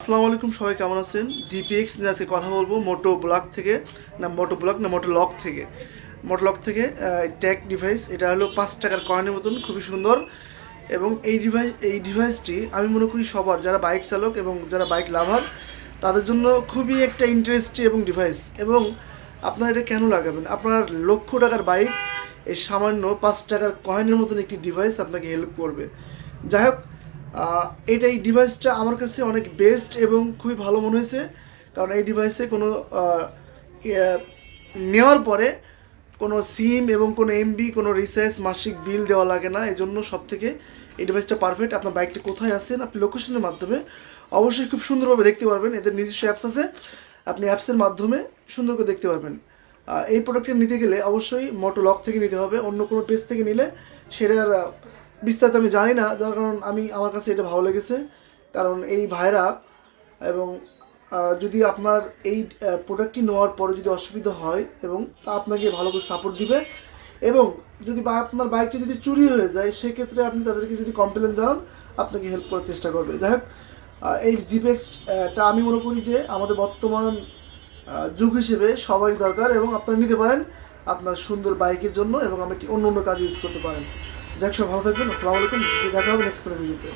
আসসালামু আলাইকুম, সবাই কেমন আছেন? জিপিএক্স নিয়ে আজকে কথা বলবো মোটো ব্লক থেকে, মোটো লক থেকে। ট্যাগ ডিভাইস, এটা হলো 5 টাকার কয়েনের মতন, খুবই সুন্দর। এবং এই ডিভাইসটি আমি মনে করি সবার যারা বাইক চালক এবং যারা বাইক লাভার তাদের জন্য খুবই একটা ইন্টারেস্টিং এবং ডিভাইস। এবং আপনারা এটা কেন লাগাবেন? আপনার লক্ষ টাকার বাইক এই সামান্য 5 টাকার কয়েনের মতন একটি ডিভাইস আপনাকে হেল্প করবে। যাই হোক, এই ডিভাইসটা আমার কাছে অনেক বেস্ট এবং খুবই ভালো মনে হয়েছে। কারণ এই ডিভাইসে কোনো ইয়ে, নেওয়ার পরে কোনো সিম এবং কোনো এমবি, কোনো রিচার্জ, মাসিক বিল দেওয়া লাগে না। এই জন্য সব থেকে এই ডিভাইসটা পারফেক্ট। আপনার বাইকটা কোথায় আছেন আপনি লোকেশনের মাধ্যমে অবশ্যই খুব সুন্দরভাবে দেখতে পারবেন। এদের নিজস্ব অ্যাপস আছে, আপনি অ্যাপসের মাধ্যমে সুন্দর করে দেখতে পারবেন। এই প্রোডাক্টটা নিতে গেলে অবশ্যই মোটো লক থেকে নিতে হবে। অন্য কোনো পেজ থেকে নিলে সেটার বিস্তারিত আমি জানি না, যার কারণ আমার কাছে এটা ভালো লেগেছে। কারণ এই ভাইরা এবং যদি আপনার এই প্রোডাক্টটি নেওয়ার পরে যদি অসুবিধা হয় এবং তা আপনাকে ভালো করে সাপোর্ট দিবে। এবং যদি আপনার বাইকটা যদি চুরি হয়ে যায় সেক্ষেত্রে আপনি তাদেরকে যদি কমপ্লেন জানান, আপনাকে হেল্প করার চেষ্টা করবে। যাই হোক, এই জিপিএক্সটা আমি মনে করি যে আমাদের বর্তমান যুগ হিসেবে সবারই দরকার এবং আপনারা নিতে পারেন আপনার সুন্দর বাইকের জন্য এবং আপনি অন্য অন্য কাজে ইউজ করতে পারেন। যাক, সব ভালো থাকবেন। আসসালামু আলাইকুম, দেখা হবে নেক্সট কোনো ভিডিওতে।